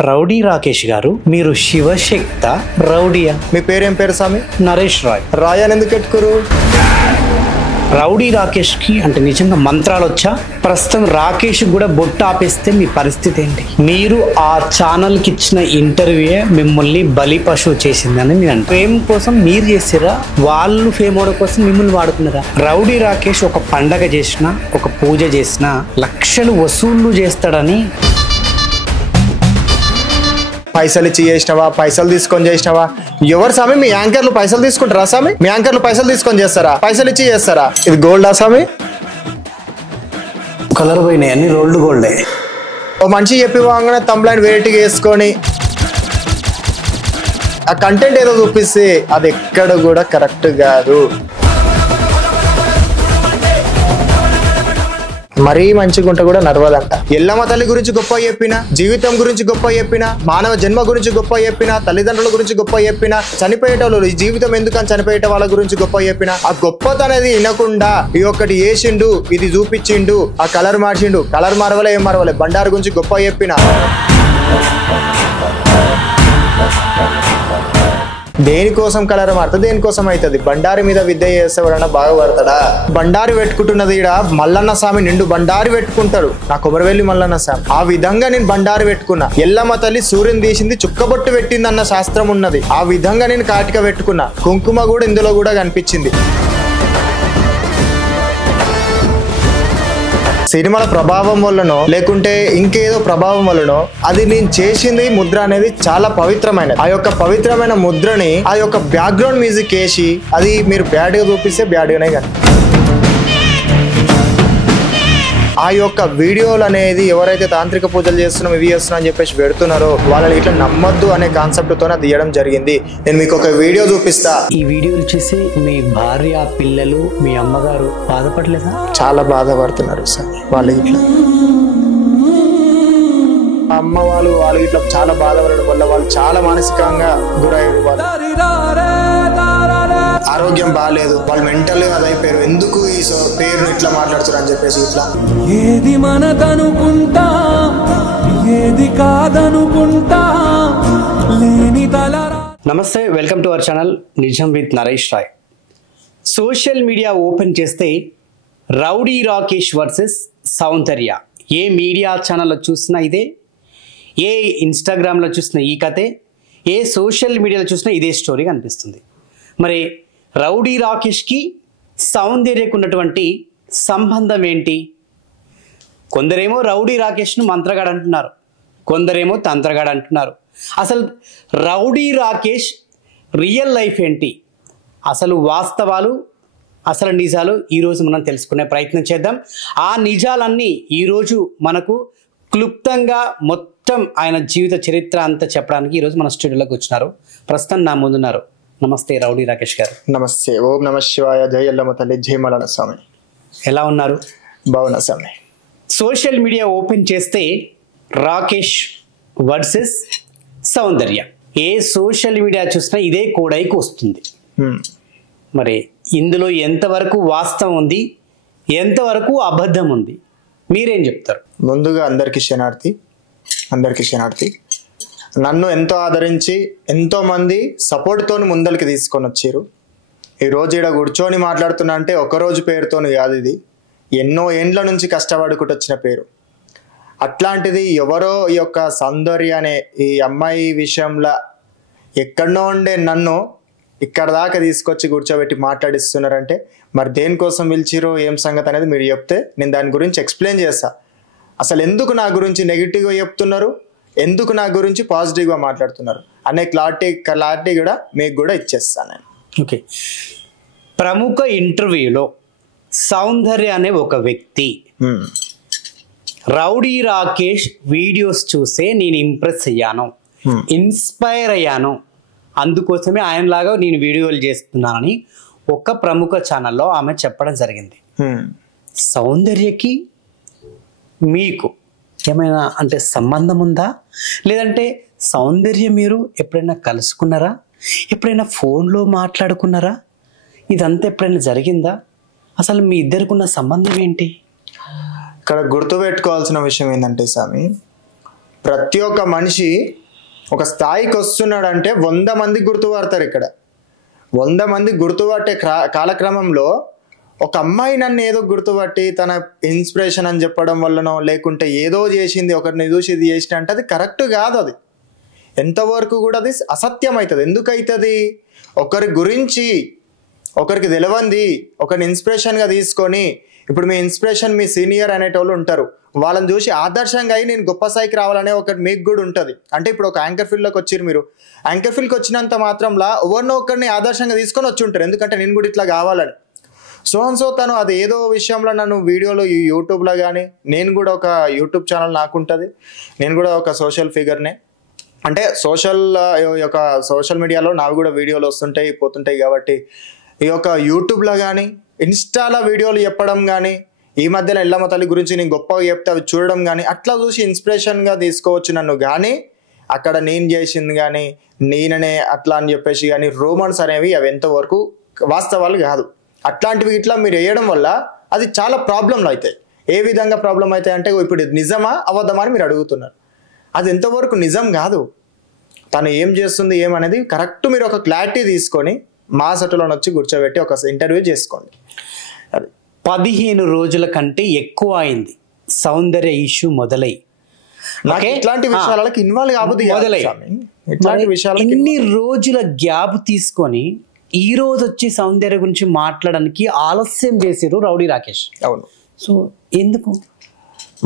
Rowdy Rakesh గారు, మీరు శివశక్త రౌడీయా? మీ పేరేం పేరు స్వామి? నరేష్ రాయ్. రాయ్ అని ఎందుకు పెట్టుకోరు? రౌడీ రాకేష్ కి అంటే నిజంగా మంత్రాలు వచ్చా? ప్రస్తుతం రాకేష్ కూడా బొట్టు ఆపేస్తే మీ పరిస్థితి ఏంటి? మీరు ఆ ఛానల్ కి ఇచ్చిన ఇంటర్వ్యూ మిమ్మల్ని బలి పశువు చేసిందని నేను అంటే ఫేమ్ కోసం మీరు చేసిరా, వాళ్ళు ఫేమ్ అవడం కోసం మిమ్మల్ని వాడుకున్నారా? రౌడీ రాకేష్ ఒక పండగ చేసినా, ఒక పూజ చేసినా లక్షలు వసూళ్లు చేస్తాడని పైసలు ఇచ్చి చేసినావా, పైసలు తీసుకొని చేసినావా? ఎవరు స్వామి మీ యాంకర్లు పైసలు తీసుకుంటారా స్వామి? మీ యాంకర్లు పైసలు తీసుకొని చేస్తారా? పైసలు ఇచ్చి చేస్తారా? ఇది గోల్డా స్వామి? కలర్ పోయినాయి, అన్ని రోల్డ్ గోల్డే. ఓ మనిషి చెప్పి వాగానే తమ్లైన్ వెరైటీగా వేసుకొని ఆ కంటెంట్ ఏదో చూపిస్తే అది ఎక్కడ కూడా కరెక్ట్ కాదు. మరీ మంచిగా ఉంటే కూడా నడవదంట. ఎల్లమ్మ తల్లి గురించి గొప్ప చెప్పిన, జీవితం గురించి గొప్ప చెప్పిన, మానవ జన్మ గురించి గొప్ప చెప్పిన, తల్లిదండ్రుల గురించి గొప్ప చెప్పిన, చనిపోయేటోళ్ళు ఈ జీవితం ఎందుకని చనిపోయేట వాళ్ళ గురించి గొప్ప చెప్పిన, ఆ గొప్పత అనేది వినకుండా ఈ ఒక్కటి వేసిండు, ఇది చూపించిండు, ఆ కలర్ మార్చిండు, కలర్ మారవలే ఏం మారవలే, బండారు గురించి గొప్ప చెప్పిన. దేనికోసం కలర్ మారుతుంది, దేనికోసం అవుతుంది? బండారి మీద విద్య చేసేవాడన్నా బాగా పడతాడా? బండారి పెట్టుకుంటున్నది ఈడ మల్లన్న స్వామి నిండు బండారి పెట్టుకుంటారు. నా కొమరవెల్లి మల్లన్న స్వామి ఆ విధంగా నేను బండారి పెట్టుకున్నా. ఎల్లమ్మ తల్లి సూర్యుని తీసింది చుక్కబొట్టు పెట్టింది అన్న శాస్త్రం ఉన్నది. ఆ విధంగా నేను కాటిక పెట్టుకున్నా. కుంకుమ కూడా ఇందులో కూడా కనిపించింది. సినిమాల ప్రభావం వల్లనో లేకుంటే ఇంకేదో ప్రభావం వల్లనో అది నేను చేసింది ముద్ర అనేది చాలా పవిత్రమైనది. ఆ యొక్క పవిత్రమైన ముద్రని ఆ యొక్క బ్యాక్గ్రౌండ్ మ్యూజిక్ వేసి అది మీరు బ్యాడ్ గా చూపిస్తే బ్యాడ్ గానే కానీ ఆ యొక్క వీడియోలు అనేది ఎవరైతే తాంత్రిక పూజలు చేస్తున్నాం ఇవి చేస్తున్నాం అని చెప్పేసి పెడుతున్నారో వాళ్ళని ఇట్లా నమ్మద్దు అనే కాన్సెప్ట్ తోనే తీయడం జరిగింది. నేను మీకు ఒక వీడియో చూపిస్తా. ఈ వీడియోలు చూసి మీ భార్య, పిల్లలు, మీ అమ్మగారు బాధపడలేదా? చాలా బాధపడుతున్నారు సార్ వాళ్ళు. ఇట్లా అమ్మ వాళ్ళు ఇట్లా చాలా బాధపడడం వల్ల వాళ్ళు చాలా మానసికంగా గురయ్యారు. వాళ్ళు ఆరోగ్యం బాగాలేదు, వాళ్ళు మెంటల్ గా అయిపోయారు. ఎందుకు ఈ పేరును ఇట్లా మాట్లాడుతారు అని చెప్పేసి ఇట్లా ఏది మనదనుకుంటా ఏది కాదనుకుంటా లేని తలరా. నమస్తే, వెల్కమ్ టు అవర్ ఛానల్ నిజం with Naresh Rai. Social media open చేస్తే రౌడీ రాకేష్ వర్సెస్ సౌందర్య. ఏ మీడియా ఛానల్లో చూసినా ఇదే, ఏ ఇన్స్టాగ్రామ్లో చూసినా ఈ కథే, ఏ సోషల్ మీడియాలో చూసినా ఇదే స్టోరీ కనిపిస్తుంది. మరి రౌడీ రాకేష్కి సౌందర్యకు ఉన్నటువంటి సంబంధం ఏంటి? కొందరేమో రౌడీ రాకేష్ను మంత్రగాడు అంటున్నారు, కొందరేమో తంత్రగాడు అంటున్నారు. అసలు రౌడీ రాకేష్ రియల్ లైఫ్ ఏంటి? అసలు వాస్తవాలు, అసలు నిజాలు ఈరోజు మనం తెలుసుకునే ప్రయత్నం చేద్దాం. ఆ నిజాలన్నీ ఈరోజు మనకు క్లుప్తంగా మొత్తం ఆయన జీవిత చరిత్ర అంతా చెప్పడానికి ఈరోజు మన స్టూడియోలోకి వచ్చినారు. ప్రస్తుతం నా ముందున్నారు. నమస్తే రౌడీ రాకేష్ గారు. నమస్తే. ఓం నమ శివాయ. జై ఎల్లమ్మ తల్లి, జై మల్లన్న స్వామి. ఎలా ఉన్నారు? బాగున్నా స్వామి. సోషల్ మీడియా ఓపెన్ చేస్తే రాకేష్ వర్సెస్ సౌందర్య. ఏ సోషల్ మీడియా చూసినా ఇదే కోడైకి వస్తుంది. మరి ఇందులో ఎంతవరకు వాస్తవం ఉంది, ఎంతవరకు అబద్ధం ఉంది, మీరేం చెప్తారు? ముందుగా అందరికీ శనార్థి. నన్ను ఎంతో ఆదరించి ఎంతో మంది సపోర్ట్తో ముందరికి తీసుకొని వచ్చారు. ఈరోజు ఇక్కడ కూర్చొని మాట్లాడుతున్నా అంటే ఒకరోజు పేరుతోని కాదు, ఇది ఎన్నో ఏండ్ల నుంచి కష్టపడుకుంటూ వచ్చిన పేరు. అట్లాంటిది ఎవరో ఈ యొక్క సౌందర్య అనే ఈ అమ్మాయి విషయంలో ఎక్కడనో ఉండే నన్ను ఇక్కడ దాకా తీసుకొచ్చి కూర్చోబెట్టి మాట్లాడిస్తున్నారంటే మరి దేనికోసం పిలిచిరో ఏం సంగతి అనేది మీరు చెప్తే నేను దాని గురించి ఎక్స్ప్లెయిన్ చేస్తా. అసలు ఎందుకు నా గురించి నెగిటివ్గా చెప్తున్నారు, ఎందుకు నా గురించి పాజిటివ్గా మాట్లాడుతున్నారు అనే క్లారిటీ కూడా మీకు కూడా ఇచ్చేస్తాను నేను. ఓకే. ప్రముఖ ఇంటర్వ్యూలో సౌందర్య అనే ఒక వ్యక్తి రౌడీ రాకేష్ వీడియోస్ చూసే నేను ఇంప్రెస్ అయ్యాను, ఇన్స్పైర్ అయ్యాను, అందుకోసమే ఆయనలాగా నేను వీడియోలు చేస్తున్నానని ఒక ప్రముఖ ఛానల్లో ఆమె చెప్పడం జరిగింది. సౌందర్యకి మీకు ఏమైనా అంటే సంబంధం ఉందా? లేదంటే సౌందర్య మీరు ఎప్పుడైనా కలుసుకున్నారా? ఎప్పుడైనా ఫోన్లో మాట్లాడుకున్నారా? ఇదంతా ఎప్పుడైనా జరిగిందా? అసలు మీ ఇద్దరికున్న సంబంధం ఏంటి? ఇక్కడ గుర్తుపెట్టుకోవాల్సిన విషయం ఏంటంటే స్వామి, ప్రతి ఒక్క మనిషి ఒక స్థాయికి వస్తున్నాడంటే 100 మంది గుర్తుపడతారు. ఇక్కడ 100 మంది గుర్తుపట్టే కాలక్రమంలో ఒక అమ్మాయి నన్ను ఏదో గుర్తుపట్టి తన ఇన్స్పిరేషన్ అని చెప్పడం వల్లనో, లేకుంటే ఏదో చేసింది ఒకరిని చూసి ఇది చేసిన అంటే అది కరెక్ట్ కాదు. అది ఎంతవరకు కూడా అది అసత్యం అవుతుంది. ఎందుకైతుంది? ఒకరి గురించి ఒకరికి తెలవంది ఒకరిని ఇన్స్పిరేషన్గా తీసుకొని, ఇప్పుడు మీ ఇన్స్పిరేషన్ మీ సీనియర్ అనేటోళ్ళు ఉంటారు, వాళ్ళని చూసి ఆదర్శంగా అయ్యి నేను గొప్ప స్థాయికి రావాలనే ఒకటి మీకు కూడా ఉంటుంది. అంటే ఇప్పుడు ఒక యాంకర్ ఫీల్డ్లోకి వచ్చారు, మీరు యాంకర్ ఫీల్డ్కి వచ్చినంత మాత్రంలా ఎవరినో ఒకరిని ఆదర్శంగా తీసుకొని వచ్చి ఉంటారు, ఎందుకంటే నేను కూడా ఇట్లా కావాలని. సో తను అది ఏదో విషయంలో నన్ను వీడియోలో యూట్యూబ్లో కానీ, నేను కూడా ఒక యూట్యూబ్ ఛానల్ నాకు ఉంటుంది, నేను కూడా ఒక సోషల్ ఫిగర్నే, అంటే సోషల్ మీడియాలో నాకు కూడా వీడియోలు వస్తుంటాయి పోతుంటాయి కాబట్టి ఈ యొక్క యూట్యూబ్లో కానీ ఇన్స్టాలో వీడియోలు చెప్పడం కానీ, ఈ మధ్యలో ఎల్లమ్మ తల్లి గురించి నేను గొప్పగా చెప్తే అవి చూడడం కానీ, అట్లా చూసి ఇన్స్పిరేషన్గా తీసుకోవచ్చు నన్ను. కానీ అక్కడ నేను చేసింది కానీ నేననే అట్లా అని చెప్పేసి కానీ రూమర్స్ అనేవి అవి ఎంతవరకు వాస్తవాలు కాదు. అట్లాంటివి ఇట్లా మీరు వేయడం వల్ల అది చాలా ప్రాబ్లంలు అవుతాయి. ఏ విధంగా ప్రాబ్లం అవుతాయి అంటే, ఇప్పుడు నిజమా అబద్ధమా అని మీరు అడుగుతున్నారు. అది ఎంతవరకు నిజం కాదు. తను ఏం చేస్తుంది ఏమనేది కరెక్ట్ మీరు ఒక క్లారిటీ తీసుకొని మా సెట్లో వచ్చి కూర్చోబెట్టి ఒక ఇంటర్వ్యూ చేసుకోండి. అది 15 రోజుల కంటే ఎక్కువ అయింది సౌందర్య ఇష్యూ మొదలై. నాకు ఇట్లాంటి విషయాలకు ఇన్వాల్వ్ కాబోదు. ఇట్లాంటి విషయాలు ఇన్ని రోజుల గ్యాప్ తీసుకొని ఈ రోజు వచ్చి సౌందర్య గురించి మాట్లాడడానికి ఆలస్యం చేసారు రౌడీ రాకేష్. అవును. సో ఎందుకు?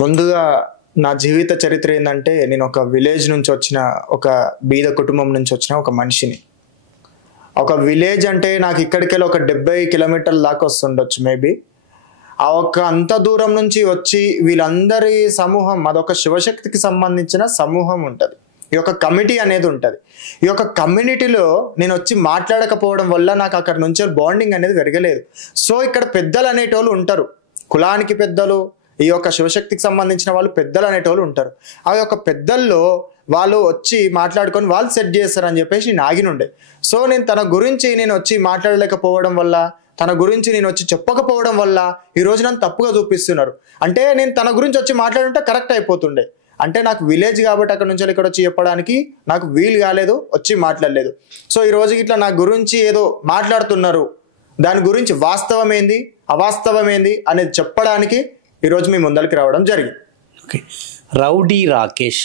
ముందుగా నా జీవిత చరిత్ర ఏంటంటే, నేను ఒక విలేజ్ నుంచి వచ్చిన, ఒక బీద కుటుంబం నుంచి వచ్చిన ఒక మనిషిని. ఒక విలేజ్ అంటే నాకు ఇక్కడికి వెళ్ళి ఒక 70 కిలోమీటర్ల దాకా వస్తుండొచ్చు మేబీ. ఆ ఒక్క అంత దూరం నుంచి వచ్చి వీళ్ళందరి సమూహం, అదొక శివశక్తికి సంబంధించిన సమూహం ఉంటుంది, ఈ యొక్క కమిటీ అనేది ఉంటుంది. ఈ యొక్క కమ్యూనిటీలో నేను వచ్చి మాట్లాడకపోవడం వల్ల నాకు అక్కడ నుంచి బాండింగ్ అనేది పెరగలేదు. సో ఇక్కడ పెద్దలు అనేటోళ్ళు ఉంటారు, కులానికి పెద్దలు, ఈ యొక్క శివశక్తికి సంబంధించిన వాళ్ళు పెద్దలు అనేటోళ్ళు ఉంటారు. ఆ యొక్క పెద్దల్లో వాళ్ళు వచ్చి మాట్లాడుకొని వాళ్ళు సెట్ చేస్తారని చెప్పేసి నేను ఆగినుండే. సో నేను తన గురించి నేను వచ్చి మాట్లాడలేకపోవడం వల్ల, తన గురించి నేను వచ్చి చెప్పకపోవడం వల్ల ఈరోజు నన్ను తప్పుగా చూపిస్తున్నారు. అంటే నేను తన గురించి వచ్చి మాట్లాడుంటే కరెక్ట్ అయిపోతుండే. అంటే నాకు విలేజ్ కాబట్టి అక్కడ నుంచి ఇక్కడ వచ్చి చెప్పడానికి నాకు వీలు కాలేదు, వచ్చి మాట్లాడలేదు. సో ఈరోజు ఇట్లా నా గురించి ఏదో మాట్లాడుతున్నారు, దాని గురించి వాస్తవం ఏంది అవాస్తవం ఏంది అనేది చెప్పడానికి ఈరోజు మీ ముందరికి రావడం జరిగింది. ఓకే, రౌడీ రాకేష్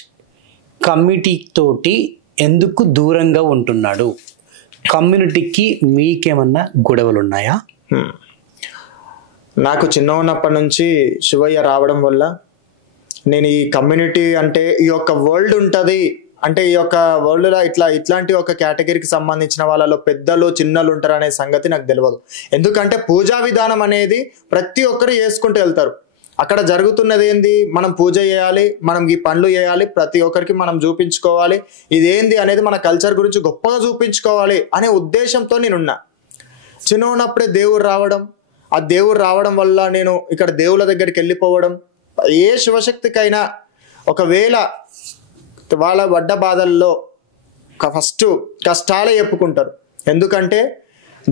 కమ్యూనిటీ తోటి ఎందుకు దూరంగా ఉంటున్నాడు? కమ్యూనిటీకి మీకేమన్నా గొడవలు ఉన్నాయా? నాకు చిన్న ఉన్నప్పటి నుంచి శివయ్య రావడం వల్ల నేను ఈ కమ్యూనిటీ అంటే ఈ యొక్క వరల్డ్ ఉంటుంది, అంటే ఈ యొక్క వరల్డ్లో ఇట్లాంటి ఒక కేటగిరీకి సంబంధించిన వాళ్ళలో పెద్దలు చిన్నలు ఉంటారు అనే సంగతి నాకు తెలియదు. ఎందుకంటే పూజా విధానం అనేది ప్రతి ఒక్కరు చేసుకుంటూ వెళ్తారు. అక్కడ జరుగుతున్నది ఏంది, మనం పూజ చేయాలి, మనం ఈ పనులు చేయాలి, ప్రతి ఒక్కరికి మనం చూపించుకోవాలి, ఇదేంది అనేది మన కల్చర్ గురించి గొప్పగా చూపించుకోవాలి అనే ఉద్దేశంతో నేనున్నా. చిన్న ఉన్నప్పుడే దేవుడు రావడం, ఆ దేవుడు రావడం వల్ల నేను ఇక్కడ దేవుళ్ళ దగ్గరికి వెళ్ళిపోవడం, ఏ శివశక్తికైనా ఒకవేళ వాళ్ళ పడ్డ బాధల్లో ఫస్ట్ కష్టాలే చెప్పుకుంటారు. ఎందుకంటే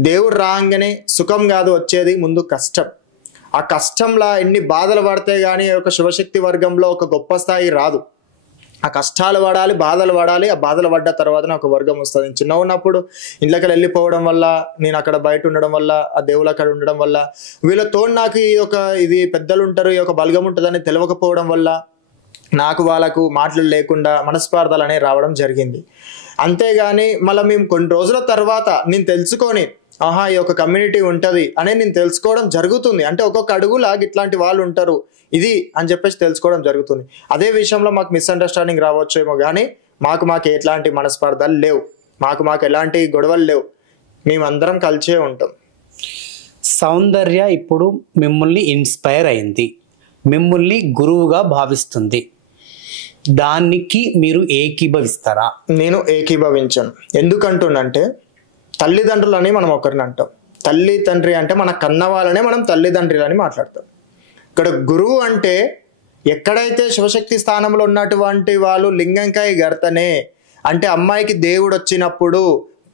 దేవుడు రాగానే సుఖం కాదు వచ్చేది, ముందు కష్టం. ఆ కష్టంలో ఎన్ని బాధలు పడితే కానీ ఒక శివశక్తి వర్గంలో ఒక గొప్ప స్థాయి రాదు. ఆ కష్టాలు పడాలి, బాధలు పడాలి, ఆ బాధలు పడ్డ తర్వాతనే ఒక వర్గం వస్తుంది. చిన్న ఉన్నప్పుడు ఇంట్లోకి వెళ్ళిపోవడం వల్ల, నేను అక్కడ బయట ఉండడం వల్ల, ఆ దేవుళ్ళు అక్కడ ఉండడం వల్ల, వీళ్ళతో నాకు ఇది పెద్దలు ఉంటారు, ఈ యొక్క బలగం ఉంటుందని తెలియకపోవడం వల్ల నాకు వాళ్ళకు మాటలు లేకుండా మనస్పార్థాలు అనేవి రావడం జరిగింది. అంతేగాని మళ్ళీ మేము కొన్ని రోజుల తర్వాత నేను తెలుసుకొని, ఆహా ఈ యొక్క కమ్యూనిటీ ఉంటుంది అనేది నేను తెలుసుకోవడం జరుగుతుంది. అంటే ఒక్కొక్క అడుగులా ఇట్లాంటి వాళ్ళు ఉంటారు ఇది అని చెప్పేసి తెలుసుకోవడం జరుగుతుంది. అదే విషయంలో మాకు మిస్అండర్స్టాండింగ్ రావచ్చేమో కానీ మాకు ఎట్లాంటి మనస్పార్థాలు లేవు, మాకు ఎలాంటి గొడవలు లేవు, మేమందరం కలిసే ఉంటాం. సౌందర్య ఇప్పుడు మిమ్మల్ని ఇన్స్పైర్ అయింది, మిమ్మల్ని గురువుగా భావిస్తుంది, దానికి మీరు ఏకీభవిస్తారా? నేను ఏకీభవించను. ఎందుకంటున్నంటే తల్లిదండ్రులని మనం ఒకరిని అంటాం, తల్లి తండ్రి అంటే మన కన్న వాళ్ళనే మనం తల్లిదండ్రులని మాట్లాడతాం. ఇక్కడ గురువు అంటే ఎక్కడైతే శివశక్తి స్థానంలో ఉన్నటువంటి వాళ్ళు లింగంకాయ గర్తనే అంటే అమ్మాయికి దేవుడు వచ్చినప్పుడు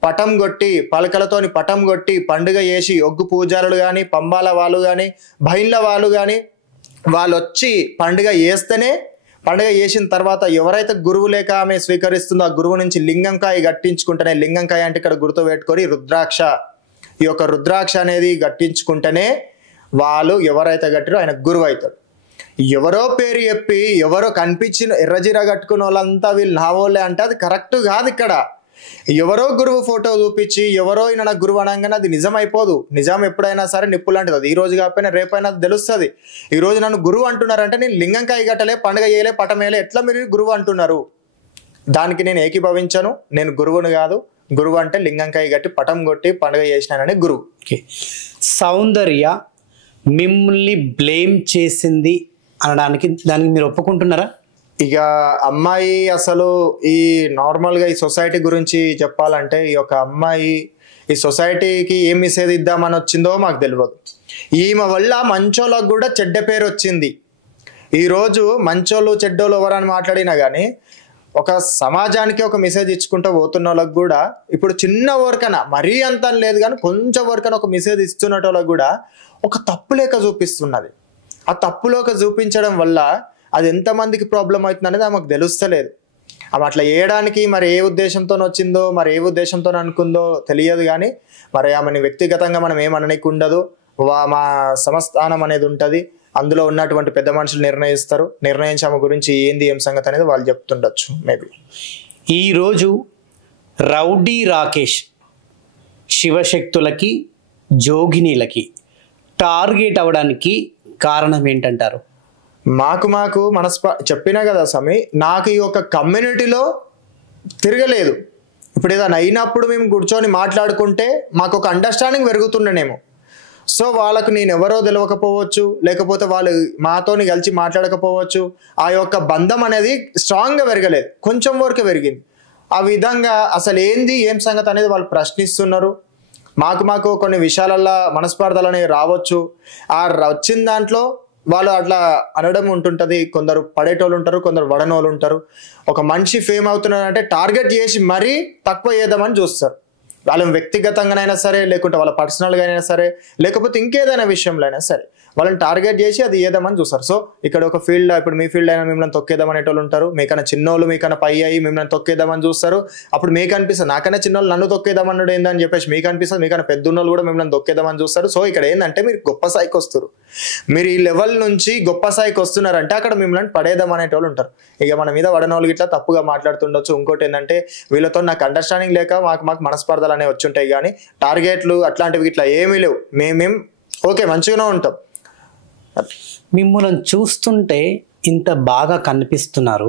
పటం కొట్టి పలకలతోని పటం కొట్టి పండుగ చేసి ఒగ్గు పూజారులు కానీ, పంబాల వాళ్ళు కానీ, బైన్ల వాళ్ళు కానీ వాళ్ళు వచ్చి పండుగ చేస్తేనే పండుగ చేసిన తర్వాత ఎవరైతే గురువు లేక ఆమె స్వీకరిస్తుందో ఆ గురువు నుంచి లింగంకాయ గట్టించుకుంటేనే, లింగంకాయ అంటే ఇక్కడ గుర్తు పెట్టుకొని రుద్రాక్ష, ఈ యొక్క రుద్రాక్ష అనేది గట్టించుకుంటేనే వాళ్ళు ఎవరైతే గట్టిరో ఆయన గురువు అవుతాడు. ఎవరో పేరు చెప్పి ఎవరో కనిపించిన ఎర్రజీర కట్టుకున్న వాళ్ళంతా వీళ్ళు నా వాళ్ళే అంటే అది కరెక్ట్ కాదు. ఇక్కడ ఎవరో గురువు ఫోటో చూపించి ఎవరో ఈయన నాకు గురువు అనగానే అది నిజం అయిపోదు. నిజం ఎప్పుడైనా సరే నిప్పు లాంటిది. అది ఈ రోజు కాకపోయినా రేపైనా అది తెలుస్తుంది. ఈ రోజు నన్ను గురువు అంటున్నారంటే నేను లింగంకాయ గట్టలే, పండుగ చేయలే, పటం వేయలే, ఎట్లా మీరు గురువు అంటున్నారు? దానికి నేను ఏకీభవించను. నేను గురువుని కాదు. గురువు అంటే లింగంకాయ గట్టి పటం కొట్టి పండుగ చేసినానని గురువు. సౌందర్య మిమ్మల్ని బ్లేమ్ చేసింది అనడానికి దానికి మీరు ఒప్పుకుంటున్నారా? ఇక అమ్మాయి అసలు ఈ నార్మల్గా ఈ సొసైటీ గురించి చెప్పాలంటే, ఈ యొక్క అమ్మాయి ఈ సొసైటీకి ఏం మెసేజ్ ఇద్దామని వచ్చిందో మాకు తెలియదు. ఈమె వల్ల మంచోళ్ళకు కూడా చెడ్డ పేరు వచ్చింది. ఈరోజు మంచోళ్ళు చెడ్డోళ్ళు ఎవరని మాట్లాడినా కానీ ఒక సమాజానికి ఒక మెసేజ్ ఇచ్చుకుంటూ పోతున్న వాళ్ళకి కూడా ఇప్పుడు చిన్న వరకైనా, మరీ అంత లేదు కానీ కొంచెం వరకైనా ఒక మెసేజ్ ఇస్తున్న వాళ్ళకి కూడా ఒక తప్పు లేక చూపిస్తున్నది. ఆ తప్పులోకి చూపించడం వల్ల అది ఎంతమందికి ప్రాబ్లం అవుతుంది అనేది ఆమెకు తెలుస్తలేదు. ఆమె అట్లా చేయడానికి మరి ఏ ఉద్దేశంతో వచ్చిందో, మరి ఏ ఉద్దేశంతో అనుకుందో తెలియదు. కానీ మరి ఆమెని వ్యక్తిగతంగా మనం ఏమనడానికి ఉండదు. మా సంస్థానం అనేది ఉంటుంది, అందులో ఉన్నటువంటి పెద్ద మనుషులు నిర్ణయిస్తారు. నిర్ణయించి ఆమె గురించి ఏంది ఏం సంగతి అనేది వాళ్ళు చెప్తుండొచ్చు మేబీ. ఈరోజు రౌడీ రాకేష్ శివశక్తులకి, జోగినీలకి టార్గెట్ అవ్వడానికి కారణం ఏంటంటారు? మాకు చెప్పినా కదా స్వామి, నాకు ఈ యొక్క కమ్యూనిటీలో తిరగలేదు. ఇప్పుడు ఏదైనా అయినప్పుడు మేము కూర్చొని మాట్లాడుకుంటే మాకు ఒక అండర్స్టాండింగ్ పెరుగుతుండేనేమో. సో వాళ్ళకు నేను ఎవరో తెలియకపోవచ్చు, లేకపోతే వాళ్ళు మాతోని కలిసి మాట్లాడకపోవచ్చు. ఆ యొక్క బంధం అనేది స్ట్రాంగ్గా పెరగలేదు, కొంచెం వరకు పెరిగింది. ఆ విధంగా అసలు ఏంది ఏం సంగతి అనేది వాళ్ళు ప్రశ్నిస్తున్నారు. మాకు కొన్ని విషయాలల్లో మనస్పార్థాలు అనేవి రావచ్చు. ఆ వచ్చిన దాంట్లో వాళ్ళు అట్లా అనడం ఉంటుంటుంది. కొందరు పడేటోళ్ళు ఉంటారు, కొందరు వడనోళ్ళు ఉంటారు. ఒక మనిషి ఫేమ్ అవుతున్నారంటే టార్గెట్ చేసి మరీ తక్కువ చేద్దామని చూస్తారు. వాళ్ళని వ్యక్తిగతంగానైనా సరే, లేకుంటే వాళ్ళ పర్సనల్గా అయినా సరే, లేకపోతే ఇంకేదైనా విషయంలో అయినా సరే వాళ్ళని టార్గెట్ చేసి అది ఏదామని చూస్తారు. సో ఇక్కడ ఒక ఫీల్డ్, ఇప్పుడు మీ ఫీల్డ్ అయినా మిమ్మల్ని తొక్కేద్దామనేటోళ్ళు ఉంటారు. మీకన్నా చిన్నోళ్ళు మీకన్నా పై అయ్యి మిమ్మల్ని తొక్కేద్దామని చూస్తారు. అప్పుడు మీకు అనిపిస్తుంది నాకన్నా చిన్నోళ్ళు నన్ను తొక్కేద్దామన్నాడు ఏందని చెప్పేసి మీకు అనిపిస్తుంది. మీకన్నా పెద్దోళ్ళు కూడా మిమ్మల్ని తొక్కేద్దామని చూస్తారు. సో ఇక్కడ ఏంటంటే మీరు గొప్ప స్థాయికి వస్తారు. మీరు ఈ లెవెల్ నుంచి గొప్ప స్థాయికి వస్తున్నారంటే అక్కడ మిమ్మల్ని పడేద్దామనేటోళ్ళు ఉంటారు. ఇక మన మీద వడనోళ్ళు ఇట్లా తప్పుగా మాట్లాడుతుండొచ్చు. ఇంకోటి ఏంటంటే వీళ్ళతో నాకు అండర్స్టాండింగ్ లేక మాకు మనస్పర్ధలు అనేవి వచ్చి ఉంటాయి. కానీ టార్గెట్లు అట్లాంటివి ఇట్లా ఏమీ లేవు. మేమేం ఓకే మంచిగానే ఉంటాం. మిమ్మల్ని చూస్తుంటే ఇంత బాగా కనిపిస్తున్నారు,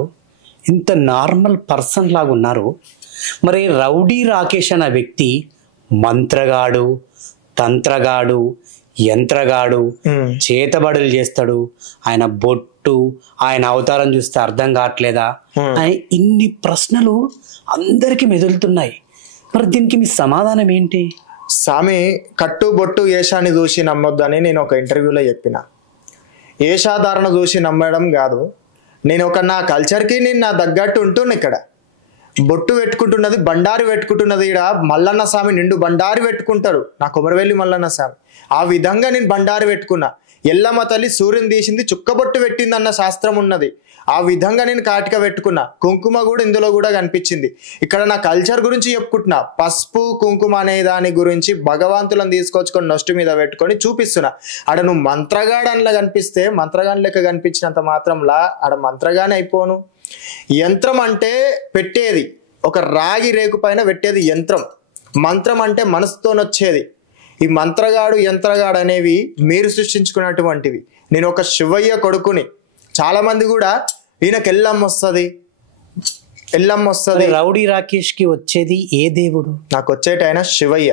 ఇంత నార్మల్ పర్సన్ లాగా ఉన్నారు. మరి రౌడీ రాకేష్ అనే వ్యక్తి మంత్రగాడు, తంత్రగాడు, యంత్రగాడు, చేతబడులు చేస్తాడు, ఆయన బొట్టు, ఆయన అవతారం చూస్తే అర్థం కావట్లేదా, ఇన్ని ప్రశ్నలు అందరికీ మెదులుతున్నాయి. మరి దీనికి మీ సమాధానం ఏంటి? స్వామి, కట్టు బొట్టు ఏషాన్ని చూసి నమ్మొద్దని నేను ఒక ఇంటర్వ్యూలో చెప్పిన. ఏషాధారణ చూసి నమ్మడం కాదు. నేను నా కల్చర్కి నేను నా తగ్గట్టు ఉంటున్నా. ఇక్కడ బొట్టు పెట్టుకుంటున్నది, బండారి పెట్టుకుంటున్నది. ఇక్కడ మల్లన్న స్వామి నిండు బండారి పెట్టుకుంటారు, నా కొమరవెల్లి మల్లన్న స్వామి. ఆ విధంగా నేను బండారి పెట్టుకున్నా. ఎల్లమ్మ తల్లి సూర్యుని తీసింది చుక్కబొట్టు పెట్టిందన్న శాస్త్రం ఉన్నది. ఆ విధంగా నేను కాటిక పెట్టుకున్నా. కుంకుమ కూడా ఇందులో కూడా కనిపించింది. ఇక్కడ నా కల్చర్ గురించి చెప్పుకుంటున్నా. పసుపు కుంకుమ అనే దాని గురించి భగవంతులను తీసుకొచ్చుకొని నొస్టు మీద పెట్టుకొని చూపిస్తున్నా. ఆడ నువ్వు మంత్రగాడు అట్లా కనిపిస్తే, మంత్రగాని లెక్క కనిపించినంత మాత్రంలా ఆడ మంత్రగానే అయిపోను. యంత్రం అంటే పెట్టేది, ఒక రాగి రేకు పైన పెట్టేది యంత్రం. మంత్రం అంటే మనసుతోనొచ్చేది. ఈ మంత్రగాడు యంత్రగాడు అనేవి మీరు సృష్టించుకున్నటువంటివి. నేను ఒక శివయ్య కొడుకుని. చాలా మంది కూడా ఈయనకి ఎల్లమ్మ వస్తుంది. రౌడీ రాకేష్ కి వచ్చేది ఏ దేవుడు? నాకు వచ్చేటి ఆయన శివయ్య.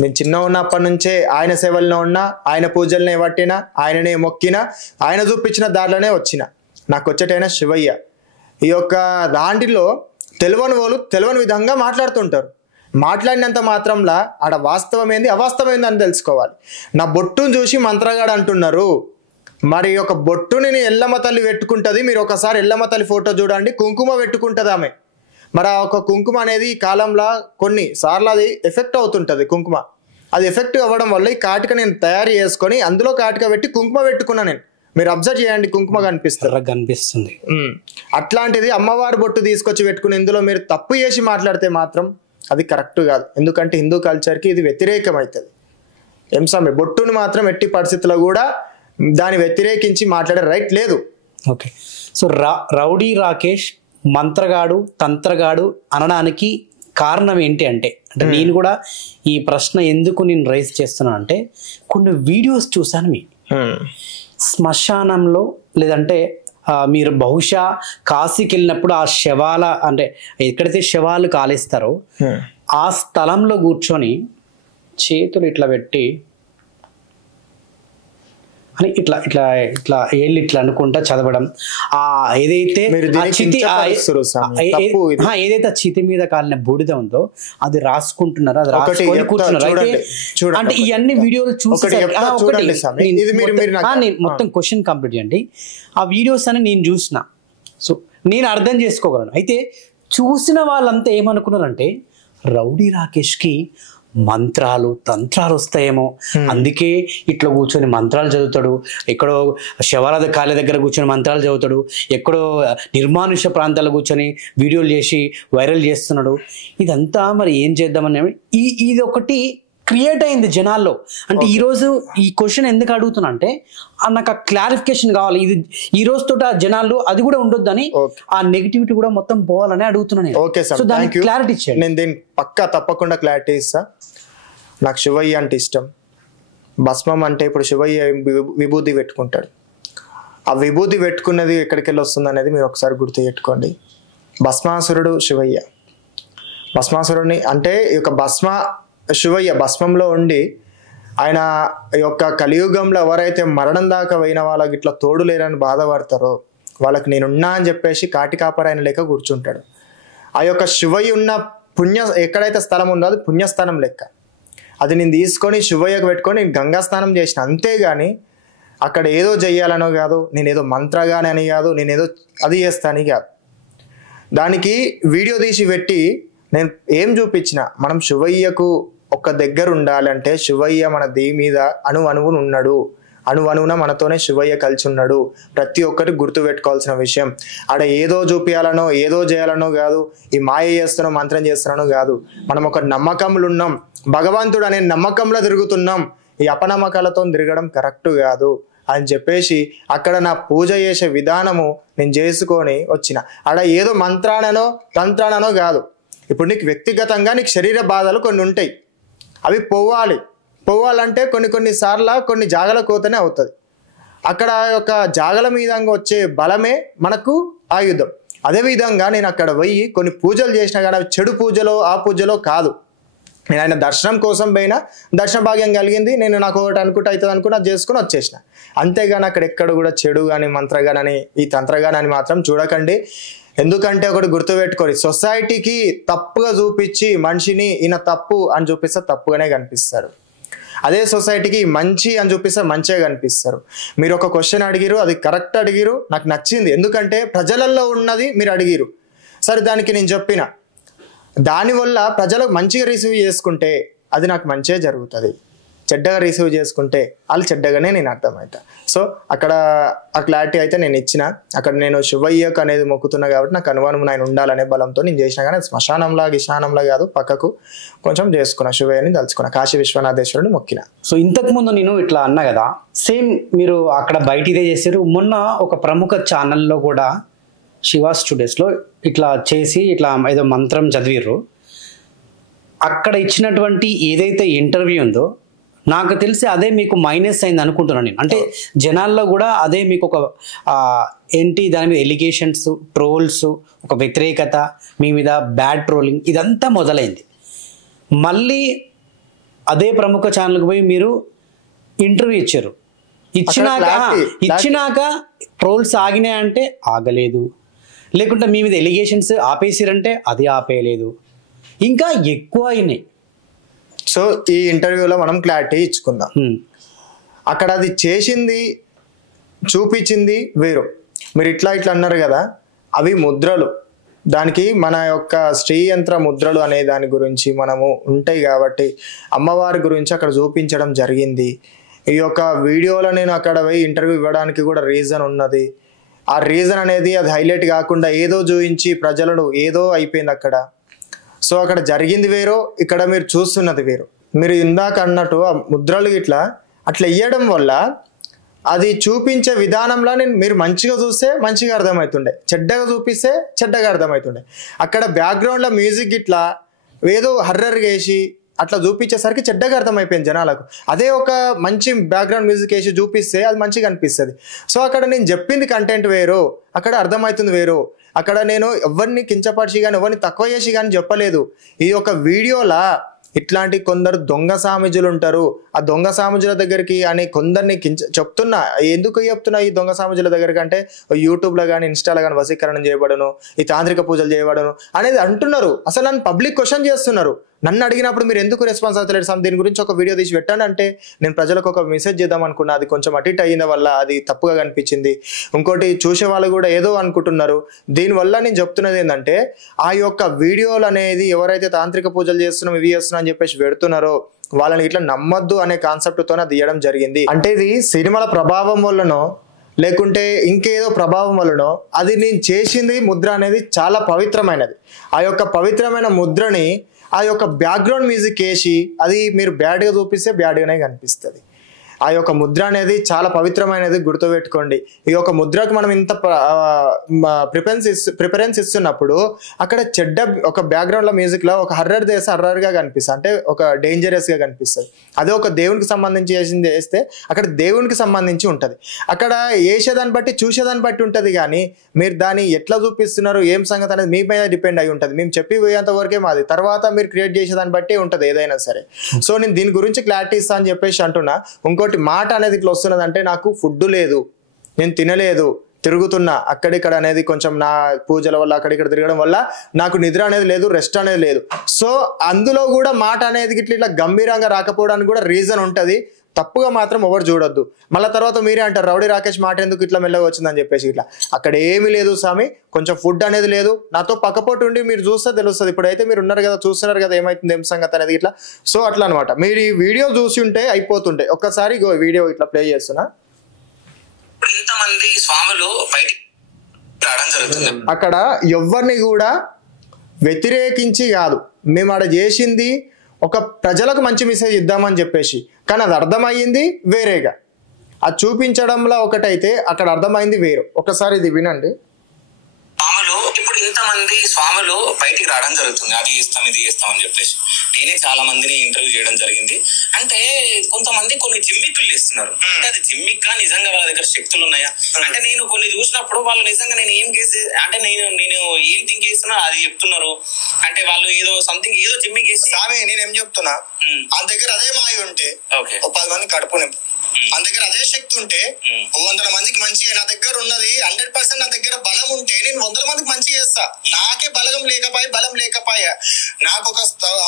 నేను చిన్న ఉన్నప్పటి నుంచే ఆయన సేవల్లో ఉన్నా, ఆయన పూజలనే పట్టినా, ఆయననే మొక్కినా, ఆయన చూపించిన దారిలోనే వచ్చిన. నాకు వచ్చేటైనా శివయ్య. ఈ యొక్క దాంట్లో తెలియని వాళ్ళు తెలియని విధంగా మాట్లాడుతుంటారు. మాట్లాడినంత మాత్రంలా ఆడ వాస్తవమైంది అవాస్తవమైంది అని తెలుసుకోవాలి. నా బొట్టును చూసి మంత్రగాడు అంటున్నారు. మరి ఒక బొట్టుని ఎల్లమ్మ తల్లి పెట్టుకుంటుంది. మీరు ఒకసారి ఎల్లమ్మ తల్లి ఫోటో చూడండి, కుంకుమ పెట్టుకుంటుంది ఆమె. మరి ఆ ఒక కుంకుమ అనేది ఈ కాలంలో కొన్ని సార్లు అది ఎఫెక్ట్ అవుతుంటుంది. కుంకుమ అది ఎఫెక్ట్ అవ్వడం వల్ల ఈ కాటిక నేను తయారు చేసుకొని అందులో కాటిక పెట్టి కుంకుమ పెట్టుకున్నా నేను. మీరు అబ్జర్వ్ చేయండి, కుంకుమ కనిపిస్తారు. కనిపిస్తుంది. అట్లాంటిది అమ్మవారి బొట్టు తీసుకొచ్చి పెట్టుకుని ఇందులో మీరు తప్పు చేసి మాట్లాడితే మాత్రం అది కరెక్ట్ కాదు. ఎందుకంటే హిందూ కల్చర్కి ఇది వ్యతిరేకం అవుతుంది. ఏం స్వామి, బొట్టును మాత్రం ఎట్టి పరిస్థితుల్లో కూడా దాన్ని వ్యతిరేకించి మాట్లాడే రైట్ లేదు. ఓకే, సో రౌడీ రాకేష్ మంత్రగాడు తంత్రగాడు అనడానికి కారణం ఏంటి అంటే నేను కూడా ఈ ప్రశ్న ఎందుకు నేను రైజ్ చేస్తున్నాను అంటే కొన్ని వీడియోస్ చూసాను. మీ శ్మశానంలో లేదంటే మీరు బహుశా కాశీకి వెళ్ళినప్పుడు ఆ శవాల అంటే ఎక్కడైతే శవాలు కాలేస్తారో ఆ స్థలంలో కూర్చొని చేతులు ఇట్లా పెట్టి అని ఇట్లా ఇట్లా ఇట్లా ఏళ్ళు ఇట్లా అనుకుంటా చదవడం, ఆ ఏదైతే ఏదైతే చితి మీద కాలిన బూడిద ఉందో అది రాసుకుంటున్నారో అది రాసుకొని కూర్చున్నారు. అంటే ఇవన్నీ వీడియోలు చూసి మొత్తం క్వశ్చన్ కంప్లీట్ చేయండి. ఆ వీడియోస్ అని నేను చూసిన, సో నేను అర్థం చేసుకోగలను. అయితే చూసిన వాళ్ళంతా ఏమనుకున్నారంటే రౌడీ రాకేష్కి మంత్రాలు తంత్రాలు వస్తాయేమో, అందుకే ఇట్లా కూర్చొని మంత్రాలు చదువుతాడు, ఎక్కడో శవాల కాళ్ళ దగ్గర కూర్చొని మంత్రాలు చదువుతాడు, ఎక్కడో నిర్మానుష్య ప్రాంతాల్లో కూర్చొని వీడియోలు చేసి వైరల్ చేస్తున్నాడు. ఇదంతా మరి ఏం చేద్దామని ఇది ఒకటి క్రియేట్ అయింది జనాల్లో. అంటే ఈరోజు ఈ క్వశ్చన్ ఎందుకు అడుగుతున్నా అంటే నాకు ఆ క్లారిఫికేషన్ కావాలి. ఇది ఈ రోజుతో ఆ జనాలు అది కూడా ఉండొద్దని, ఆ నెగిటివిటీ కూడా మొత్తం పోవాలని అడుగుతున్నాను. ఓకే సార్, దానికి క్లారిటీ ఇచ్చాను. నేను దీన్ని పక్కా తప్పకుండా క్లారిటీ ఇస్తా. నాకు శివయ్య అంటే ఇష్టం. భస్మం అంటే ఇప్పుడు శివయ్య విభూతి పెట్టుకుంటాడు. ఆ విభూతి పెట్టుకున్నది ఎక్కడికి వెళ్ళి వస్తుంది అనేది మీరు ఒకసారి గుర్తు పెట్టుకోండి. భస్మాసురుడు శివయ్య. భస్మాసురుడిని అంటే ఈ యొక్క శివయ్య భస్మంలో ఉండి ఆయన యొక్క కలియుగంలో ఎవరైతే మరణం దాకా పోయిన వాళ్ళకి ఇట్లా తోడు లేరని బాధపడతారో వాళ్ళకి నేనున్నా అని చెప్పేసి కాటి కాపరాయన లెక్క కూర్చుంటాడు. ఆ యొక్క శివయ్య ఉన్న ఎక్కడైతే స్థలం ఉందో అది పుణ్యస్థానం లెక్క. అది నేను తీసుకొని శివయ్యకు పెట్టుకొని నేను గంగా స్నానం చేసిన, అంతేగాని అక్కడ ఏదో చెయ్యాలనో కాదు, నేనేదో మంత్రగాని అని కాదు, నేనేదో అది చేస్తాను కాదు. దానికి వీడియో తీసి పెట్టి నేను ఏం చూపించిన, మనం శివయ్యకు ఒక దగ్గర ఉండాలంటే శివయ్య మన దేవి మీద అణువున ఉన్నాడు, అణువున మనతోనే శివయ్య కలిసి ఉన్నాడు. ప్రతి ఒక్కటి గుర్తు పెట్టుకోవాల్సిన విషయం. ఆడ ఏదో చూపించాలనో ఏదో చేయాలనో కాదు, ఈ మాయ చేస్తున్నాం మంత్రం చేస్తున్నానో కాదు. మనం ఒక నమ్మకంలో ఉన్నాం, భగవంతుడు అనే నమ్మకంలో తిరుగుతున్నాం. ఈ అపనమ్మకాలతో తిరగడం కరెక్ట్ కాదు అని చెప్పేసి అక్కడ నా పూజ చేసే విధానము నేను చేసుకొని వచ్చిన. ఆడ ఏదో మంత్రానో తంత్రానో కాదు. ఇప్పుడు నీకు వ్యక్తిగతంగా నీకు శరీర బాధలు కొన్ని ఉంటాయి, అవి పోవాలంటే కొన్ని సార్లు కొన్ని జాగల కోతనే అవుతుంది. అక్కడ యొక్క జాగల మీద వచ్చే బలమే మనకు ఆయుధం. అదేవిధంగా నేను అక్కడ పోయి కొన్ని పూజలు చేసినా కానీ అవి చెడు పూజలో ఆ పూజలో కాదు. నేను ఆయన దర్శనం కోసం పోయినా, దర్శన భాగ్యం కలిగింది, నేను నాకు ఒకటి అవుతుంది అనుకుంటే అది చేసుకుని వచ్చేసిన. అంతేగాని అక్కడ ఎక్కడ కూడా చెడు కానీ మంత్రగానని ఈ తంత్రగానని మాత్రం చూడకండి. ఎందుకంటే ఒకటి గుర్తుపెట్టుకోరు, సొసైటీకి తప్పుగా చూపించి మనిషిని ఈయన తప్పు అని చూపిస్తే తప్పుగానే కనిపిస్తారు. అదే సొసైటీకి మంచి అని చూపిస్తే మంచిగా కనిపిస్తారు. మీరు ఒక క్వశ్చన్ అడిగిరు, అది కరెక్ట్ అడిగిరు, నాకు నచ్చింది. ఎందుకంటే ప్రజలలో ఉన్నది మీరు అడిగిరు. సరే, దానికి నేను చెప్పిన దానివల్ల ప్రజలకు మంచిగా రిసీవ్ చేసుకుంటే అది నాకు మంచిగా జరుగుతుంది, చెడ్డగా రిసీవ్ చేసుకుంటే వాళ్ళు చెడ్డగానే నేను అర్థమవుతా. సో అక్కడ ఆ క్లారిటీ అయితే నేను ఇచ్చిన. అక్కడ నేను శివయ్యకు అనేది మొక్కుతున్నా కాబట్టి నాకు అనుమానం ఆయన ఉండాలనే బలంతో నేను చేసిన. కానీ శ్మశానంలా గిశానంలా కాదు, పక్కకు కొంచెం చేసుకున్నా, శివయ్యని తలుచుకున్నా, కాశీ విశ్వనాథేశ్వరుని మొక్కిన. సో ఇంతకు ముందు నేను ఇట్లా అన్నా కదా, సేమ్ మీరు అక్కడ బయట ఇదే చేశారు. మొన్న ఒక ప్రముఖ ఛానల్లో కూడా శివ స్టూడియోస్లో ఇట్లా చేసి ఇట్లా ఏదో మంత్రం చదివిర్రు. అక్కడ ఇచ్చినటువంటి ఏదైతే ఇంటర్వ్యూ ఉందో నాకు తెలిసి అదే మీకు మైనస్ అయింది అనుకుంటున్నాను నేను. అంటే జనాల్లో కూడా అదే మీకు ఒక ఏంటి దాని మీద ఎలిగేషన్స్, ట్రోల్స్, ఒక వ్యతిరేకత, మీ మీద బ్యాడ్ ట్రోలింగ్ ఇదంతా మొదలైంది. మళ్ళీ అదే ప్రముఖ ఛానల్కి పోయి మీరు ఇంటర్వ్యూ ఇచ్చారు. ఇచ్చినాక ట్రోల్స్ ఆగినాయంటే ఆగలేదు, లేకుంటే మీ మీద ఎలిగేషన్స్ ఆపేసిరంటే అది ఆపేయలేదు, ఇంకా ఎక్కువ అయినాయి. సో ఈ ఇంటర్వ్యూలో మనం క్లారిటీ ఇచ్చుకుందాం. అక్కడ అది చేసింది చూపించింది వేరు. మీరు ఇట్లా అన్నారు కదా, అవి ముద్రలు. దానికి మన యొక్క శ్రీ యంత్ర ముద్రలు అనే దాని గురించి మనము ఉంటాయి కాబట్టి అమ్మవారి గురించి అక్కడ చూపించడం జరిగింది. ఈ యొక్క వీడియోలో నేను అక్కడ పోయి ఇంటర్వ్యూ ఇవ్వడానికి కూడా రీజన్ ఉన్నది. ఆ రీజన్ అనేది అది హైలైట్ కాకుండా ఏదో చూపించి ప్రజలను ఏదో అయిపోయింది అక్కడ. సో అక్కడ జరిగింది వేరో, ఇక్కడ మీరు చూస్తున్నది వేరు. మీరు ఇందాక అన్నట్టు ఆ ముద్రలు ఇట్లా అట్లా ఇవ్వడం వల్ల అది చూపించే విధానంలో మీరు మంచిగా చూస్తే మంచిగా అర్థమవుతుండే, చెడ్డగా చూపిస్తే చెడ్డగా అర్థమవుతుండే. అక్కడ బ్యాక్గ్రౌండ్లో మ్యూజిక్ ఇట్లా ఏదో హర్రర్గా వేసి అట్లా చూపించేసరికి చెడ్డగా అర్థమైపోయింది జనాలకు. అదే ఒక మంచి బ్యాక్గ్రౌండ్ మ్యూజిక్ వేసి చూపిస్తే అది మంచిగా అనిపిస్తుంది. సో అక్కడ నేను చెప్పింది కంటెంట్ వేరు, అక్కడ అర్థమవుతుంది వేరు. అక్కడ నేను ఎవరిని కించపరిచి కానీ ఎవరిని తక్కువ చేసి కానీ చెప్పలేదు. ఈ యొక్క వీడియోలా ఇట్లాంటి కొందరు దొంగ సామిజులు ఉంటారు. ఆ దొంగ సామిజుల దగ్గరికి అని కొందరిని చెప్తున్నా. ఎందుకు చెప్తున్నా ఈ దొంగ సామిజుల దగ్గరికి అంటే, యూట్యూబ్లో కానీ ఇన్స్టాలో కానీ వశీకరణం చేయబడను, ఈ తాంత్రిక పూజలు చేయబడను అనేది అంటున్నారు. అసలు నన్ను పబ్లిక్ క్వశ్చన్ చేస్తున్నారు. నన్ను అడిగినప్పుడు మీరు ఎందుకు రెస్పాన్స్ అవుతలేదు సార్, దీని గురించి ఒక వీడియో తీసి పెట్టండి అంటే నేను ప్రజలకు ఒక మెసేజ్ చేద్దాం అనుకున్నా. అది కొంచెం అటిట్ అయిన వల్ల అది తప్పుగా కనిపించింది. ఇంకోటి చూసే వాళ్ళు కూడా ఏదో అనుకుంటున్నారు. దీనివల్ల నేను చెప్తున్నది ఏంటంటే, ఆ యొక్క వీడియోలు అనేది ఎవరైతే తాంత్రిక పూజలు చేస్తున్నాం ఇవి చేస్తున్నాం అని చెప్పేసి పెడుతున్నారో వాళ్ళని ఇట్లా నమ్మద్దు అనే కాన్సెప్ట్తోనే తీయడం జరిగింది. అంటే ఇది సినిమాల ప్రభావం వల్లనో లేకుంటే ఇంకేదో ప్రభావం వల్లనో అది నేను చేసింది ముద్ర అనేది చాలా పవిత్రమైనది. ఆ యొక్క పవిత్రమైన ముద్రని ఆ యొక్క బ్యాక్గ్రౌండ్ మ్యూజిక్ వేసి అది మీరు బ్యాడ్గా చూపిస్తే బ్యాడ్గానే కనిపిస్తుంది. ఆ యొక్క ముద్ర అనేది చాలా పవిత్రమైనది, గుర్తుపెట్టుకోండి. ఈ యొక్క ముద్రకు మనం ఇంత ప్రిఫరెన్స్ ఇస్తున్నప్పుడు అక్కడ చెడ్డ ఒక బ్యాక్గ్రౌండ్లో మ్యూజిక్లో ఒక హర్రర్ చేస్తే హర్రర్గా కనిపిస్తుంది, అంటే ఒక డేంజరస్గా కనిపిస్తుంది. అదే ఒక దేవునికి సంబంధించి చేసింది వేస్తే అక్కడ దేవునికి సంబంధించి ఉంటుంది. అక్కడ వేసేదాన్ని బట్టి చూసేదాన్ని బట్టి ఉంటుంది. కానీ మీరు దాన్ని ఎట్లా చూపిస్తున్నారు ఏం సంగతి అనేది మీ మీద డిపెండ్ అయి ఉంటుంది. మేము చెప్పి పోయేంత వరకే మాది, తర్వాత మీరు క్రియేట్ చేసేదాన్ని బట్టి ఉంటుంది ఏదైనా సరే. సో నేను దీని గురించి క్లారిటీ ఇస్తా అని చెప్పేసి అంటున్నా. ఇంకోటి మాట అనేది ఇట్లా వస్తున్నది అంటే, నాకు ఫుడ్ లేదు, నేను తినలేదు, తిరుగుతున్నా అక్కడిక్కడ అనేది, కొంచెం నా పూజల వల్ల అక్కడిక్కడ తిరగడం వల్ల నాకు నిద్ర అనేది లేదు, రెస్ట్ అనేది లేదు. సో అందులో కూడా మాట అనేది ఇట్లా గంభీరంగా రాకపోవడానికి కూడా రీజన్ ఉంటుంది. తప్పుగా మాత్రం ఎవరు చూడొద్దు. మళ్ళీ తర్వాత మీరే అంటారు రౌడీ రాకేష్ మాట ఎందుకు ఇట్లా మెల్లగా వచ్చిందని చెప్పేసి. ఇట్లా అక్కడ ఏమీ లేదు స్వామి, కొంచెం ఫుడ్ అనేది లేదు. నాతో పక్కపోటు ఉండి మీరు చూస్తే తెలుస్తుంది. ఇప్పుడైతే మీరు ఉన్నారు కదా, చూస్తున్నారు కదా ఏమైతుంది ఏం సంగతి అనేది ఇట్లా. సో అట్లా అనమాట. మీరు ఈ వీడియో చూసి ఉంటే అయిపోతుంటే ఒక్కసారి వీడియో ఇట్లా ప్లే చేస్తున్నా. ఇంతమంది స్వాములు బయటికి రావడం జరుగుతుంది. అక్కడ ఎవరిని కూడా వ్యతిరేకించి కాదు, మేము ఆడ చేసింది ఒక ప్రజలకు మంచి మెసేజ్ ఇద్దామని చెప్పేసి. కానీ అది అర్థమయ్యింది వేరేగా, అది చూపించడంలో ఒకటైతే అక్కడ అర్థమైంది వేరు. ఒకసారి ఇది వినండి. స్వాములు ఇప్పుడు ఇంతమంది స్వాములు బయటికి రావడం జరుగుతుంది, అది ఇస్తాం ఇది ఇస్తాం అని చెప్పేసి. నేనే చాలా మందిని ఇంటర్వ్యూ చేయడం జరిగింది. అంటే కొంతమంది కొన్ని జిమ్మిక్కులు ఇస్తున్నారు. అంటే అది జిమ్మిక్కా, నిజంగా వాళ్ళ దగ్గర శక్తులు ఉన్నాయా అంటే, నేను కొన్ని చూసినప్పుడు వాళ్ళు నిజంగా నేను ఏం కేసు అంటే నేను ఏం థింక్ చేస్తున్నా అది చెప్తున్నారు. అంటే వాళ్ళు ఏదో సంథింగ్ ఏదో జిమ్మిక్ చేసి, స్వామి నేనేం చెప్తున్నా, ఆ దగ్గర అదే మాయ ఉంటే ఒక 10 మంది కడుపు నింపు, మన దగ్గర అదే శక్తి ఉంటే 100 మందికి మంచిగా, నా దగ్గర ఉన్నది 100% నా దగ్గర బలం ఉంటే నేను 100 మందికి మంచి చేస్తా. నాకే బలం లేకపోయా నాకు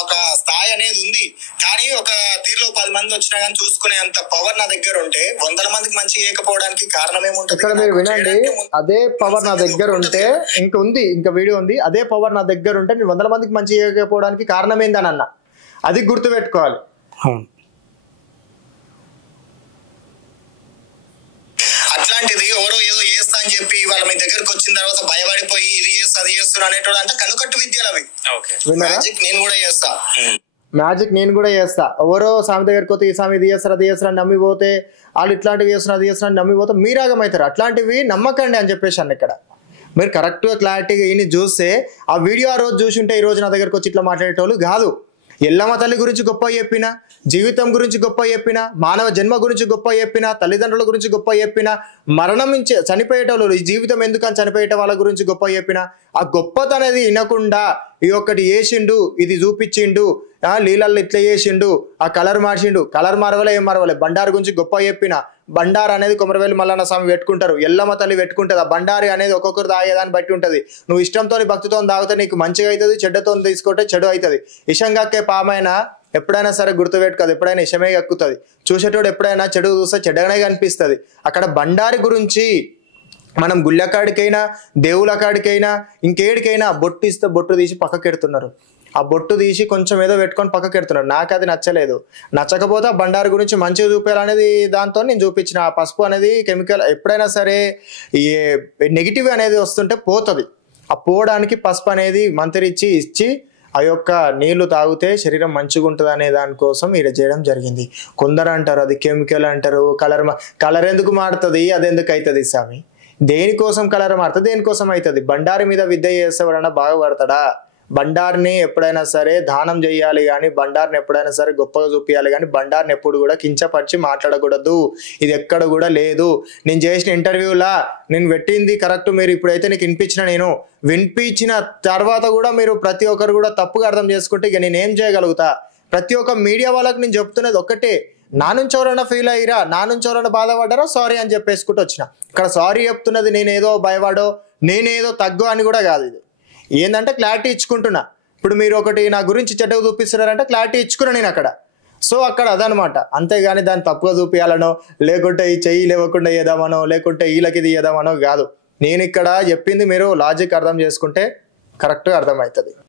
ఒక స్థాయి అనేది ఉంది. కానీ ఒక తీరులో 10 మంది వచ్చినా కానీ చూసుకునే అంత పవర్ నా దగ్గర ఉంటే 100 మందికి మంచి చేయకపోవడానికి కారణం ఏముంటుంది? ఇక్కడ మీరు వినండి, అదే పవర్ నా దగ్గర ఉంటే ఇంకా వీడియో ఉంది. అదే పవర్ నా దగ్గర ఉంటే నేను 100 మందికి మంచి చేయకపోవడానికి కారణం ఏందని అన్న, అది గుర్తుపెట్టుకోవాలి. అట్లాంటిది ఎవరో ఏదో చేస్తా అని చెప్పి వాళ్ళ మీ దగ్గరకు వచ్చిన తర్వాత భయపడిపోయి ఇది చేస్తా అది చేస్తున్నా అనేటోడు అంటే కనుకట్టు విద్యలు అవి. మ్యాజిక్ నేను కూడా చేస్తా, మ్యాజిక్ నేను కూడా చేస్తా. ఎవరో స్వామి దగ్గరికి పోతే ఈ స్వామి ఇది చేస్తారు అది చేస్తారు అని నమ్మిపోతే, వాళ్ళు ఇట్లాంటివి చేస్తున్నారు అది చేస్తున్నారు అని నమ్మిపోతే మీరాగమవుతారు. అట్లాంటివి నమ్మకండి అని చెప్పేసి అన్న. ఇక్కడ మీరు కరెక్ట్గా క్లారిటీగా ఈయన చూస్తే ఆ వీడియో ఆ రోజు చూసి ఉంటే ఈ రోజు నా దగ్గరకు వచ్చి ఇట్లా మాట్లాడేటోళ్ళు కాదు. ఎల్లమ్మ తల్లి గురించి గొప్ప చెప్పినా, జీవితం గురించి గొప్ప చెప్పినా, మానవ జన్మ గురించి గొప్ప చెప్పినా, తల్లిదండ్రుల గురించి గొప్ప చెప్పినా, మరణం నుంచి చనిపోయేటోళ్ళు ఈ జీవితం ఎందుకని చనిపోయేట వాళ్ళ గురించి గొప్ప చెప్పినా, ఆ గొప్పత అనేది వినకుండా ఈ ఒక్కటి చేసిండు ఇది చూపించిండు, లీలల్లో ఇట్లా చేసిండు, ఆ కలర్ మార్చిండు, కలర్ మారవలే ఏం మారవలే, బండారు గురించి గొప్ప చెప్పిన, బండారు అనేది కొమరవేలు మల్లన్న స్వామి పెట్టుకుంటారు, ఎల్లమ్మ తల్లి పెట్టుకుంటుంది. ఆ బండారి అనేది ఒక్కొక్కరు తాగేదాన్ని బట్టి ఉంటుంది. నువ్వు ఇష్టంతో భక్తితో తాగితే నీకు మంచిగా అవుతుంది, చెడ్డతో తీసుకుంటే చెడు అవుతుంది. ఇషం కక్కే పామైనా ఎప్పుడైనా సరే గుర్తుపెట్టుకోదు, ఎప్పుడైనా ఇషమే కక్కుతుంది. చూసేటోడు ఎప్పుడైనా చెడు చూస్తే చెడ్డగానే కనిపిస్తుంది. అక్కడ బండారి గురించి మనం గుళ్ళకాడికైనా దేవుళ్ళ కాడికైనా ఇంకేడికైనా బొట్టు ఇస్తే బొట్టు తీసి పక్కకెడుతున్నారు. ఆ బొట్టు తీసి కొంచెం ఏదో పెట్టుకొని పక్కకెడుతున్నారు. నాకు అది నచ్చలేదు. నచ్చకపోతే బండారు గురించి మంచిగా చూపించాలనేది దాంతో నేను చూపించిన. ఆ పసుపు అనేది కెమికల్, ఎప్పుడైనా సరే ఈ నెగిటివ్ అనేది వస్తుంటే పోతుంది. ఆ పోవడానికి పసుపు అనేది మంత్రిచ్చి ఇచ్చి ఆ యొక్క నీళ్లు తాగితే శరీరం మంచిగా ఉంటుంది అనే దానికోసం ఇలా చేయడం జరిగింది. కొందరు అంటారు అది కెమికల్ అంటారు, కలర్ ఎందుకు మారుతుంది, అది ఎందుకు అవుతుంది స్వామి, దేనికోసం కలర్ మారుతుంది, దేనికోసం అవుతుంది? బండారి మీద విద్య చేసేవాడన్నా బాగుపడతాడా? బండార్ని ఎప్పుడైనా సరే దానం చేయాలి కానీ, బండార్ని ఎప్పుడైనా సరే గొప్పగా చూపించాలి కానీ, బండార్ని ఎప్పుడు కూడా కించపరిచి మాట్లాడకూడదు. ఇది ఎక్కడ కూడా లేదు. నేను చేసిన ఇంటర్వ్యూలా నేను పెట్టింది కరెక్ట్. మీరు ఇప్పుడైతే నీకు వినిపించిన తర్వాత కూడా మీరు ప్రతి ఒక్కరు కూడా తప్పుగా అర్థం చేసుకుంటే ఇక నేను ఏం చేయగలుగుతా? ప్రతి ఒక్క మీడియా వాళ్ళకి నేను చెప్తున్నది ఒక్కటే, నా నుంచి ఎవరైనా ఫీల్ అయ్యిరా, నా నుంచి ఎవరైనా బాధపడ్డారో సారీ అని చెప్పేసుకుంటూ వచ్చిన. ఇక్కడ సారీ చెప్తున్నది నేనేదో భయపడో నేనేదో తగ్గు అని కూడా కాదు. ఇది ఏంటంటే క్లారిటీ ఇచ్చుకుంటున్నా. ఇప్పుడు మీరు ఒకటి నా గురించి చెడ్డగా చూపిస్తున్నారంటే క్లారిటీ ఇచ్చుకున్నా నేను అక్కడ. సో అక్కడ అదనమాట. అంతేగాని దాన్ని తప్పుగా చూపించాలనో, లేకుంటే ఈ చెయ్యి లేవకుండా ఏదామనో, లేకుంటే వీళ్ళకి ఇది ఏదామనో కాదు. నేను ఇక్కడ చెప్పింది మీరు లాజిక్ అర్థం చేసుకుంటే కరెక్ట్గా అర్థమవుతుంది.